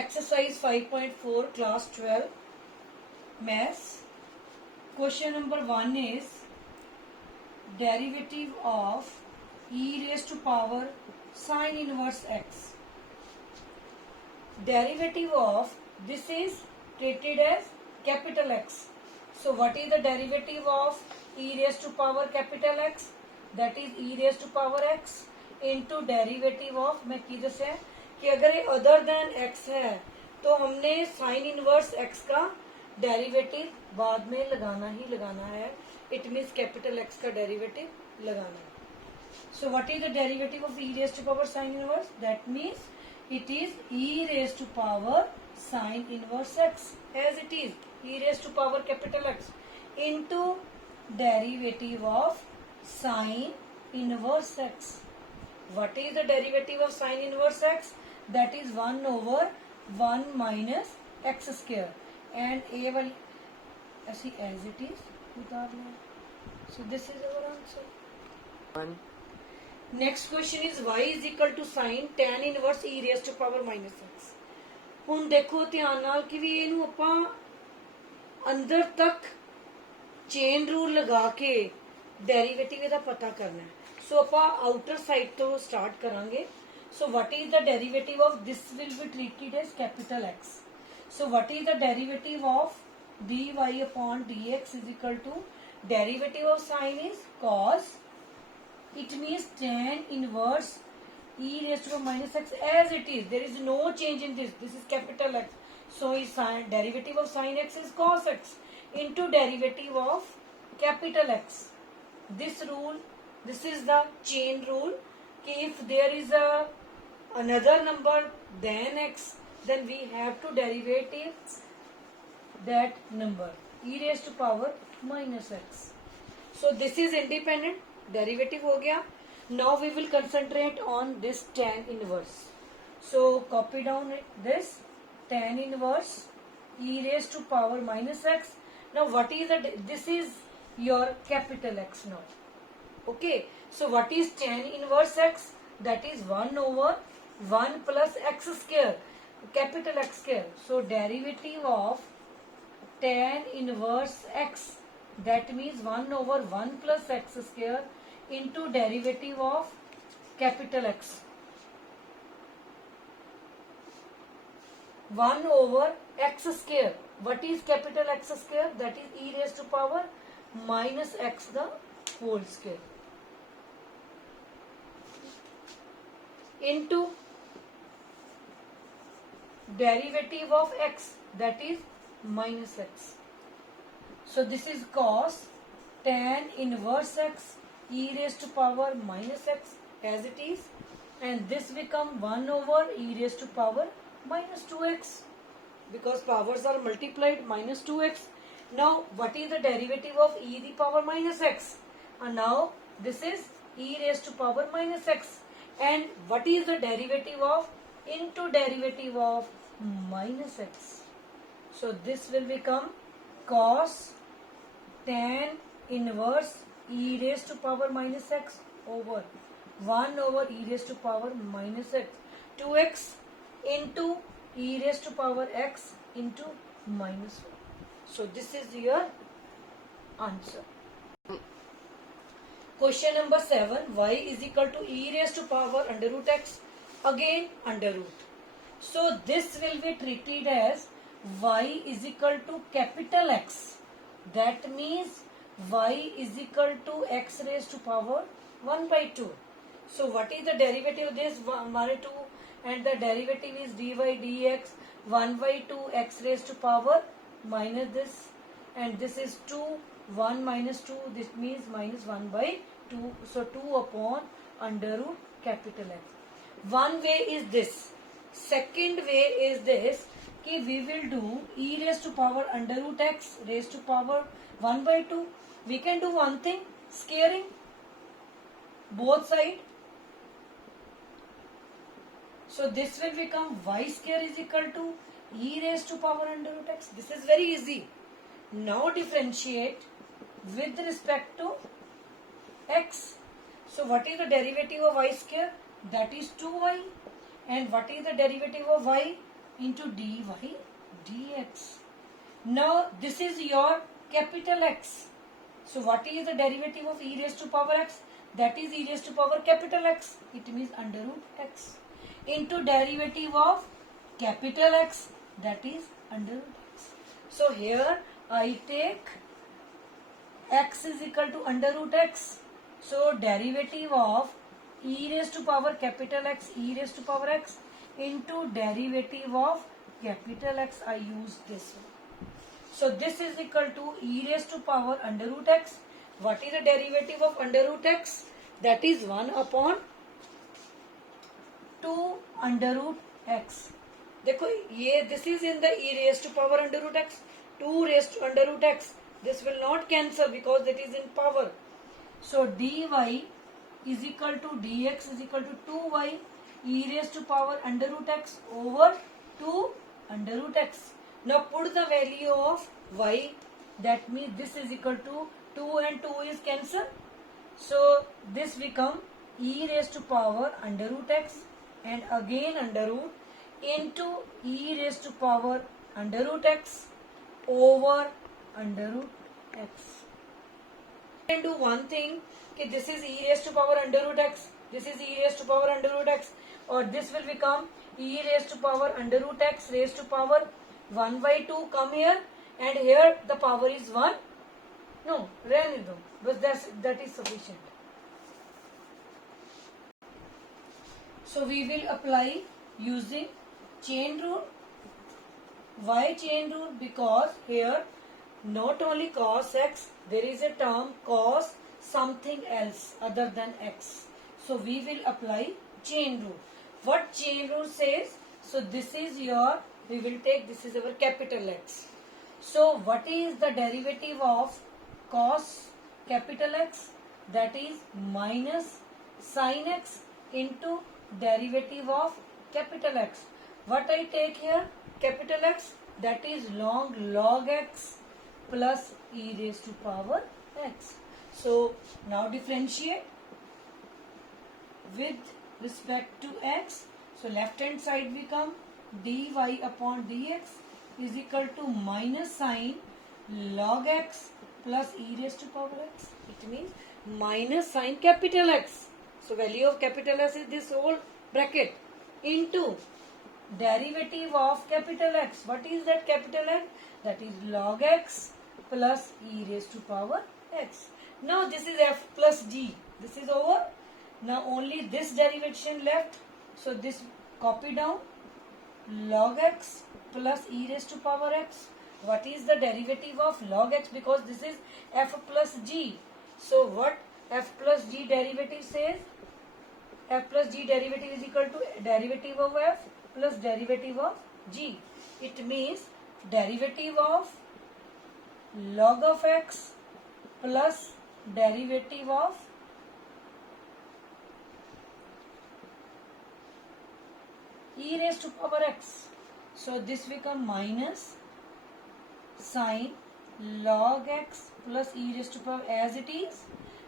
Exercise 5.4 class 12 maths. Question number 1 is derivative of e raised to power sine inverse x. Derivative of this is treated as capital X. So what is the derivative of e raised to power capital X? That is e raised to power x into derivative of, मैं की दस्या कि अगर ये other than x है तो हमने sine inverse x का डेरिवेटिव बाद में लगाना ही लगाना है. इट मीन्स कैपिटल X का डेरिवेटिव लगाना है. So what is the derivative of e raised to power sine inverse? That means it is e raised to power sine inverse x, as it is e raised to power capital X into derivative of sine inverse x. What is the derivative of sine inverse x? That is 1 over 1 minus x square, and a वाली ऐसी as it is उतार लो. So this is our answer. Next question is y is equal to sin tan inverse e raised to power minus x. ਹੁਣ ਦੇਖੋ ਧਿਆਨ ਨਾਲ ਕਿ ਵੀ ਇਹਨੂੰ ਆਪਾਂ ਅੰਦਰ ਤੱਕ ਚੇਨ ਰੂਲ ਲਗਾ ਕੇ ਡੈਰੀਵੇਟਿਵ ਇਹਦਾ ਪਤਾ ਕਰਨਾ ਹੈ. ਸੋ ਆਪਾਂ ਆਊਟਰ ਸਾਈਡ ਤੋਂ ਸਟਾਰਟ ਕਰਾਂਗੇ. ਸੋ what is the derivative of this will be treated as capital X. So what is the derivative of dy upon dx is equal to derivative of sine is cos. It means tan inverse e raised to the minus x as it is. There is no change in this. This is capital X. So is derivative of sin x is cos x into derivative of capital X. This rule, this is the chain rule. If there is another number than x, then we have to derivative that number e raised to power minus x. So this is independent. Derivative हो गया. Now we will concentrate on this tan inverse. So copy down this tan inverse e raised to power minus x. Now what is this is your capital X now. Okay. So what is tan inverse x? That is 1 over 1 plus x square, capital X square. So derivative of tan inverse x, that means 1 over 1 plus x square into derivative of capital X. 1 over x square. What is capital X square? That is e raised to power minus x the whole square. Into derivative of x, that is minus x. So this is cos tan inverse x e raised to power minus x as it is, and this become 1 over e raised to power minus 2x because powers are multiplied, minus 2x. Now what is the derivative of e the power minus x? And now this is e raised to power minus x, and what is the derivative of into derivative of minus x? So this will become cos tan inverse e raised to power minus x over 1 over e raised to power minus x, 2x into e raised to power x into minus 1. So this is your answer. Question number 7. Y is equal to e raised to power under root x, again under root. So this will be treated as y is equal to capital X. That means y is equal to x raised to power 1 by 2. So what is the derivative of this 1 by 2? And the derivative is dy dx 1 by 2 x raised to power minus this, and this is 2, 1 minus 2, this means minus 1 by 2. So 2 upon under root capital X. One way is this. Second way is this, कि we will do e raised to power under root x raised to power 1 by 2. We can do one thing, squaring both sides. So this will become y square is equal to e raised to power under root x. This is very easy. Now differentiate with respect to x. So what is the derivative of y square? That is 2y. And what is the derivative of y? into dy dx. Now this is your capital X. So what is the derivative of e raised to power x? That is e raised to power capital X. It means under root x into derivative of capital X, that is under root x. So here I take x is equal to under root x. So derivative of e raised to power capital X, e raised to power x into derivative of capital X, I use this one. So this is equal to e raised to power under root x. What is the derivative of under root x? That is 1 upon 2 under root x. देखो ये this is in the e raised to power under root x, 2 raised to under root x. This will not cancel because it is in power. So dy is equal to dx is equal to 2y e raised to power under root x over 2 under root x. Now put the value of y, that means this is equal to 2 and 2 is cancel. So this become e raised to power under root x and again under root into e raised to power under root x over under root x. We can do one thing, कि this is e raised to power under root x, this is e raised to power under root x, or this will become e raised to power under root x raised to power 1 by 2 come here, and here the power is 1. No, रहने दो, but that is sufficient. So we will apply using chain rule. Why chain rule? Because here not only cos x, there is a term cos something else other than x. So we will apply chain rule. What chain rule says? So this is your, we will take, this is our capital X. So what is the derivative of cos capital X? That is minus sin x into derivative of capital X. What I take here? Capital X, that is log x plus e raised to power x. So now differentiate with respect to x. So left hand side become dy upon dx is equal to minus sin log x plus e raised to power x. It means minus sin capital X. So value of capital S is this whole bracket into derivative of capital X. What is that capital X? That is log x plus e raised to power x. Now this is f plus g. This is over. Now only this derivation left. So this copy down log x plus e raised to power x. What is the derivative of log x? Because this is f plus g. So what f plus g derivative says? F plus g derivative is equal to derivative of f plus derivative of g. It means derivative of log of x plus derivative of e raised to power x. So this become minus sin log x plus e raised to power as it is.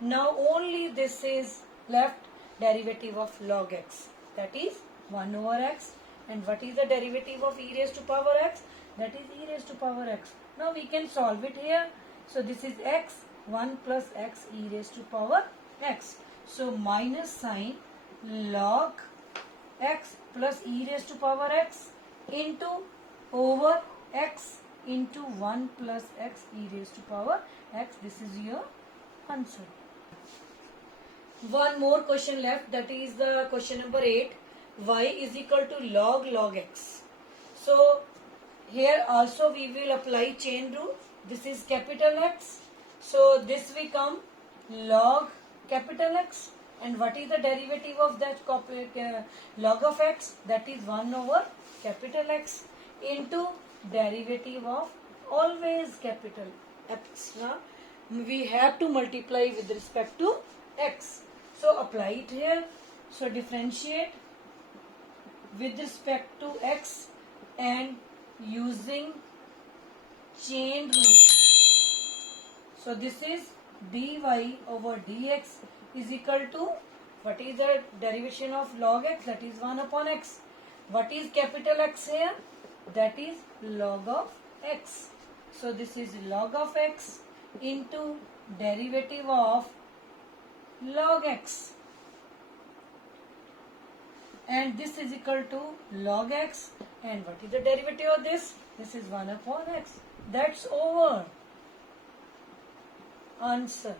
Now only this is left, derivative of log x, that is 1 over x. And what is the derivative of e raised to power x? That is e raised to power x. Now we can solve it here. So this is x, 1 plus x e raised to power x. So minus sin log x plus e raised to power x into over x into 1 plus x e raised to power x. This is your answer. One more question left, that is the question number 8. Y is equal to log x. So here also we will apply chain rule. This is capital X. So this become log capital X. And what is the derivative of that log of x? That is 1 over capital X into derivative of always capital X. We have to multiply with respect to x. So apply it here. So differentiate with respect to x and using chain rule. So this is dy over dx is equal to, what is the derivation of log x? That is 1 upon x. What is capital X here? That is log of x. So this is log of x into derivative of log x. And this is equal to log x. And what is the derivative of this? This is 1 upon x. That's over. Answer.